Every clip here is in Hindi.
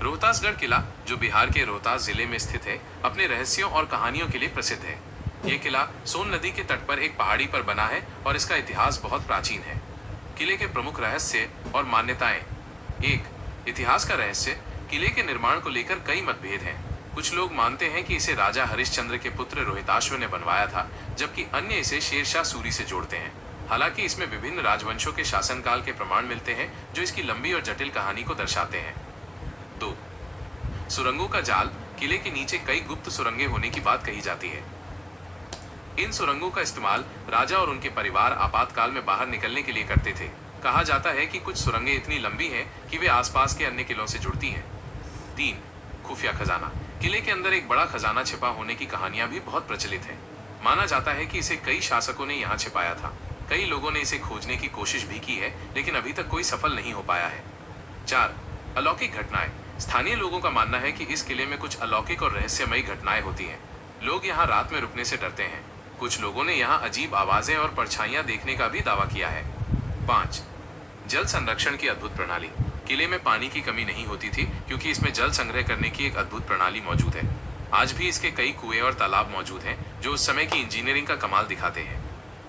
रोहतासगढ़ किला, जो बिहार के रोहतास जिले में स्थित है, अपने रहस्यों और कहानियों के लिए प्रसिद्ध है। ये किला सोन नदी के तट पर एक पहाड़ी पर बना है और इसका इतिहास बहुत प्राचीन है। किले के प्रमुख रहस्य और मान्यताएं। एक, इतिहास का रहस्य। किले के निर्माण को लेकर कई मतभेद हैं। कुछ लोग मानते हैं कि इसे राजा हरिश्चंद्र के पुत्र रोहिताश्व ने बनवाया था, जबकि अन्य इसे शेरशाह सूरी से जोड़ते हैं। हालांकि इसमें विभिन्न राजवंशों के शासनकाल के प्रमाण मिलते हैं, जो इसकी लंबी और जटिल कहानी को दर्शाते हैं। 2, सुरंगों का जाल। किले के नीचे कई गुप्त सुरंगें होने की बात कही जाती है। इन सुरंगों का इस्तेमाल राजा और उनके परिवार आपातकाल में बाहर निकलने के लिए करते थे। कहा जाता है कि कुछ सुरंगें इतनी लंबी हैं कि वे आसपास के अन्य किलों से जुड़ती हैं। 3, खुफिया खजाना। किले के अंदर एक बड़ा खजाना छिपा होने की कहानियां भी बहुत प्रचलित हैं। माना जाता है कि इसे कई शासकों ने यहाँ छिपाया था। कई लोगों ने इसे खोजने की कोशिश भी की है, लेकिन अभी तक कोई सफल नहीं हो पाया है। 4, अलौकिक घटनाएं। स्थानीय लोगों का मानना है कि इस किले में कुछ अलौकिक और रहस्यमयी घटनाएं होती हैं। लोग यहाँ रात में रुकने से डरते हैं। कुछ लोगों ने यहाँ अजीब आवाजें और परछाइयां देखने का भी दावा किया है। 5, जल संरक्षण की अद्भुत प्रणाली। किले में पानी की कमी नहीं होती थी, क्योंकि इसमें जल संग्रह करने की एक अद्भुत प्रणाली मौजूद है। आज भी इसके कई कुएं और तालाब मौजूद हैं, जो उस समय की इंजीनियरिंग का कमाल दिखाते हैं।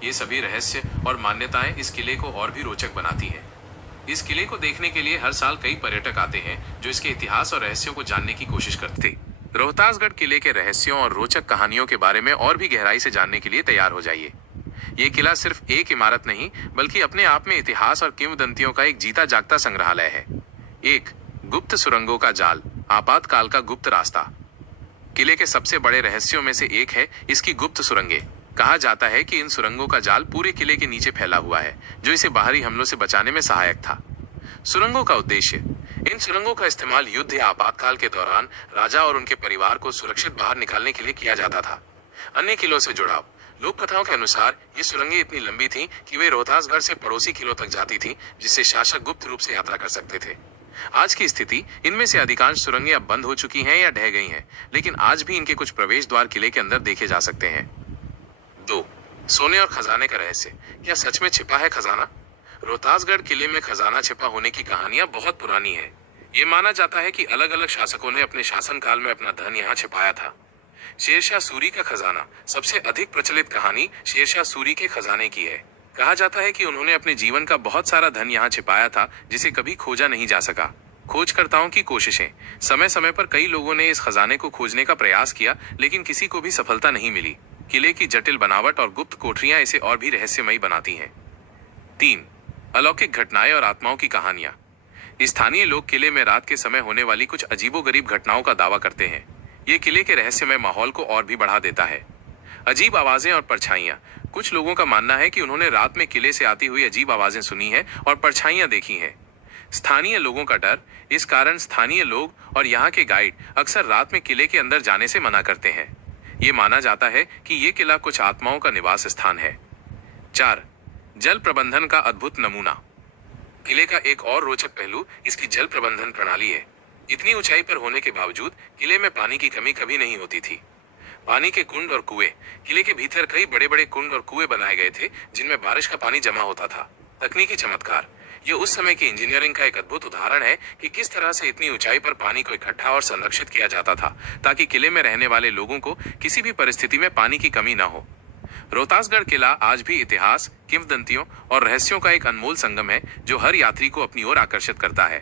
ये सभी रहस्य और मान्यताएं इस किले को और भी रोचक बनाती हैं। इस किले को देखने के लिए हर साल कई पर्यटक आते हैं, जो इसके इतिहास और रहस्यों को जानने की कोशिश करते थे। रोहतासगढ़ किले के रहस्यों और रोचक कहानियों के बारे में और भी गहराई से जानने के लिए तैयार हो जाइए। ये किला सिर्फ एक इमारत नहीं, बल्कि अपने आप में इतिहास और किंवदंतियों का एक जीता जागता संग्रहालय है। 1, गुप्त सुरंगों का जाल। आपातकाल का गुप्त रास्ता। किले के सबसे बड़े रहस्यों में से एक है इसकी गुप्त सुरंगें। कहा जाता है कि इन सुरंगों का जाल पूरे किले के नीचे फैला हुआ है, जो इसे बाहरी हमलों से बचाने में सहायक था। सुरंगों का उद्देश्य। इन सुरंगों का इस्तेमाल युद्ध या आपातकाल के दौरान राजा और उनके परिवार को सुरक्षित बाहर निकालने के लिए किया जाता था। अन्य किलों से जुड़ाव। लोक कथाओं के अनुसार ये सुरंगें इतनी लंबी थीं कि वे रोहतासगढ़ से पड़ोसी किलों तक जाती थीं, जिससे शासक गुप्त रूप से यात्रा कर सकते थे। आज की स्थिति, इनमें से अधिकांश सुरंगें अब बंद हो चुकी हैं या ढह गई हैं, लेकिन आज भी इनके कुछ प्रवेश द्वार किले के अंदर देखे जा सकते हैं। 2, सोने और खजाने का रहस्य। क्या सच में छिपा है खजाना? रोहतासगढ़ किले में खजाना छिपा होने की कहानियां बहुत पुरानी है। ये माना जाता है कि अलग अलग शासकों ने अपने शासनकाल में अपना धन यहाँ छिपाया था। शेरशाह सूरी का खजाना। सबसे अधिक प्रचलित कहानी शेरशाह सूरी के खजाने की है। कहा जाता है कि उन्होंने अपने जीवन का बहुत सारा धन यहाँ छिपाया था, जिसे कभी खोजा नहीं जा सका। खोजकर्ताओं की कोशिशें। समय समय पर कई लोगों ने इस खजाने को खोजने का प्रयास किया, लेकिन किसी को भी सफलता नहीं मिली। किले की जटिल बनावट और गुप्त कोठरियां इसे और भी रहस्यमयी बनाती हैं। 3, अलौकिक घटनाएं और आत्माओं की कहानियां। स्थानीय लोग किले में रात के समय होने वाली कुछ अजीबोगरीब घटनाओं का दावा करते हैं। ये किले के रहस्यमय माहौल को और भी बढ़ा देता है। अजीब आवाजें और परछाइयां। कुछ लोगों का मानना है कि उन्होंने रात में किले से आती हुई अजीब आवाजें सुनी हैं और परछाइयां देखी हैं। स्थानीय लोगों का डर। इस कारण स्थानीय लोग और यहाँ के गाइड अक्सर रात में किले के अंदर जाने से मना करते हैं। ये माना जाता है कि ये किला कुछ आत्माओं का निवास स्थान है। 4, जल प्रबंधन का अद्भुत नमूना। किले का एक और रोचक पहलू इसकी जल प्रबंधन प्रणाली है। इतनी ऊंचाई पर होने के बावजूद किले में पानी की कमी कभी नहीं होती थी। पानी के कुंड और कुएं। किले के भीतर कई बड़े बड़े कुंड और कुएं बनाए गए थे, जिनमें बारिश का पानी जमा होता था। तकनीकी चमत्कार। ये उस समय की इंजीनियरिंग का एक अद्भुत उदाहरण है कि किस तरह से इतनी ऊंचाई पर पानी को इकट्ठा और संरक्षित किया जाता था, ताकि किले में रहने वाले लोगों को किसी भी परिस्थिति में पानी की कमी न हो। रोहतासगढ़ किला आज भी इतिहास, किंवदंतियों और रहस्यों का एक अनमोल संगम है, जो हर यात्री को अपनी ओर आकर्षित करता है।